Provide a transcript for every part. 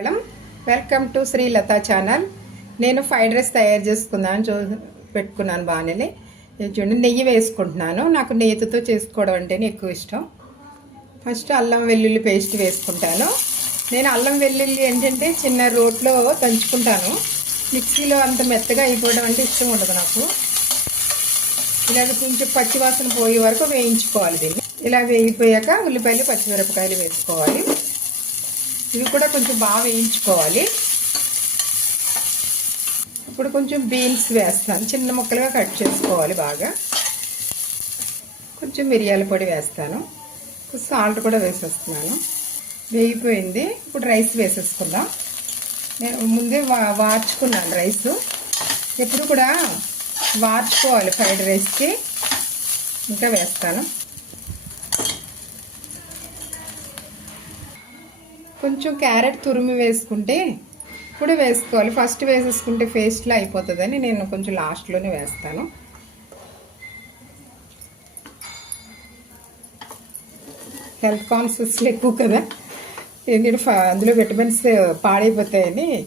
Madam. Welcome to Shri Lata channel నేను fried rice తయారు చేసుకున్నాను చూ పెట్టుకున్నాను బాగానే. చూడండి నెయ్యి వేసుకుంటున్నాను. నాకు నేతితో చేసుకోవడం అంటేనే ఎక్కువ ఇష్టం. ఫస్ట్ అల్లం వెల్లుల్లి పేస్ట్ వేసుకుంటాను. నేను అల్లం వెల్లుల్లి ఏంటంటే చిన్న రోట్లో దంచుకుంటాను. మిక్సీలో అంత మెత్తగా అయిపోవడం అంటే ఇష్టం ఉండదు నాకు. ఇలాగ కొంచెం పచ్చివాసన పోయే వరకు వేయించుకోవాలి దీన్ని. ఇలా వేగిపోయాక ఉల్లిపాయలు పచ్చిమిరపకాయలు వేసుకోవాలి. ఇవి కూడా కొంచెం బాగా వేయించుకోవాలి. ఇప్పుడు కొంచెం బీన్స్ వేస్తాను చిన్న ముక్కలుగా కట్ చేసుకోవాలి బాగా. కొంచెం మిరియాల పొడి వేస్తాను. సాల్ట్ కూడా వేసేస్తున్నాను. వేగిపోయింది. ఇప్పుడు రైస్ వేసేసుకుందాం. నేను ముందే వా వార్చుకున్నాను రైస్. ఎప్పుడు కూడా వార్చుకోవాలి ఫ్రైడ్ రైస్కి. ఇంకా వేస్తాను. కొంచెం క్యారెట్ తురిమి వేసుకుంటే ఇప్పుడు వేసుకోవాలి. ఫస్ట్ వేసేసుకుంటే పేస్ట్లో అయిపోతుందని నేను కొంచెం లాస్ట్లోనే వేస్తాను. హెల్త్ కాన్షియస్లు ఎక్కువ కదా. ఎందుకంటే అందులో విటమిన్స్ పాడైపోతాయని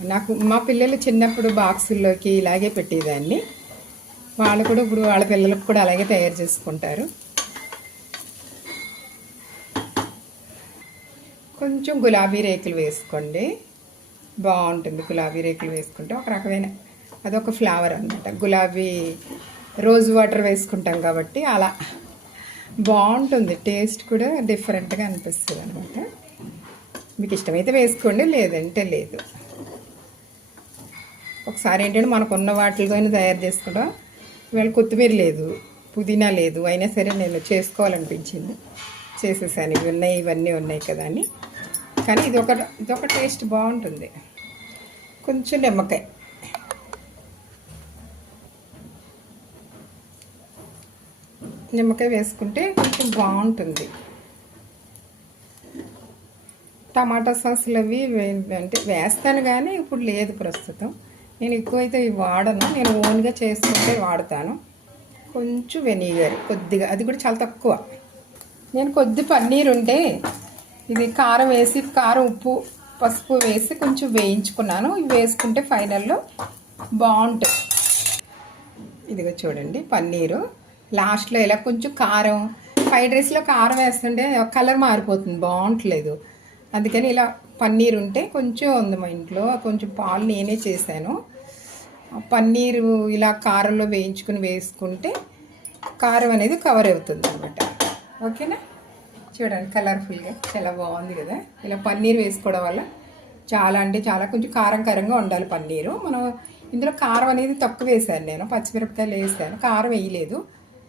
నాకు మా పిల్లలు చిన్నప్పుడు బాక్సుల్లోకి ఇలాగే పెట్టేదాన్ని. వాళ్ళు కూడా ఇప్పుడు వాళ్ళ పిల్లలకు కూడా అలాగే తయారు చేసుకుంటారు. కొంచెం గులాబీ రేకులు వేసుకోండి. బాగుంటుంది గులాబీ రేకులు వేసుకుంటే ఒక రకమైన అదొక ఫ్లేవర్ అనమాట గులాబీ రోజ్ వాటర్ వేసుకుంటాం కాబట్టి అలా బాగుంటుంది. టేస్ట్ కూడా డిఫరెంట్గా అనిపిస్తుంది అనమాట మీకు ఇష్టమైతే వేసుకోండి లేదంటే లేదు. ఒకసారి ఏంటంటే మనకున్న వాటితోనే తయారు చేసుకోవడం ఇవాళ కొత్తిమీర లేదు పుదీనా లేదు అయినా సరే నేను చేసుకోవాలనిపించింది. చేసేసాను. ఇవి ఉన్నాయి ఇవన్నీ ఉన్నాయి కదా అని. కానీ ఇది ఒక ఇదొక టేస్ట్ బాగుంటుంది. కొంచెం నిమ్మకాయ. నిమ్మకాయ వేసుకుంటే కొంచెం బాగుంటుంది. టమాటా సాసులు అవి అంటే వేస్తాను కానీ ఇప్పుడు లేదు ప్రస్తుతం. నేను ఎక్కువైతే ఇవి వాడను. నేను ఓన్గా చేసుకుంటే వాడతాను. కొంచెం వెనిగర్ కొద్దిగా అది కూడా చాలా తక్కువ. నేను కొద్ది పన్నీర్ ఉంటే ఇది కారం వేసి కారం ఉప్పు పసుపు వేసి కొంచెం వేయించుకున్నాను. ఇవి వేసుకుంటే ఫైనల్లో బాగుంటుంది ఇదిగో చూడండి పన్నీరు. లాస్ట్లో ఇలా కొంచెం కారం ఫ్రైడ్ రైస్లో కారం వేస్తుంటే కలర్ మారిపోతుంది బాగుంటలేదు. అందుకని ఇలా పన్నీర్ ఉంటే కొంచెం ఉంది మా ఇంట్లో కొంచెం పాలు నేనే చేశాను. పన్నీరు ఇలా కారంలో వేయించుకుని వేసుకుంటే కారం అనేది కవర్ అవుతుంది అనమాట ఓకేనా? చూడండి కలర్ఫుల్గా చాలా బాగుంది కదా. ఇలా పన్నీర్ వేసుకోవడం వల్ల చాలా అంటే చాలా కొంచెం కారం కారంగా ఉండాలి పన్నీరు. మనం ఇందులో కారం అనేది తక్కువ వేసాను నేను పచ్చిమిరపకాయలు వేసాను. కారం వేయలేదు.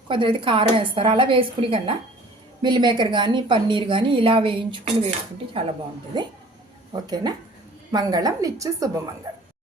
కొంతమంది కారం వేస్తారు. అలా వేసుకుని కన్నా మిల్ మేకర్ కానీ పన్నీర్ కానీ ఇలా వేయించుకుని వేసుకుంటే చాలా బాగుంటుంది. ఓకేనా? మంగళం నిత్య శుభమంగళం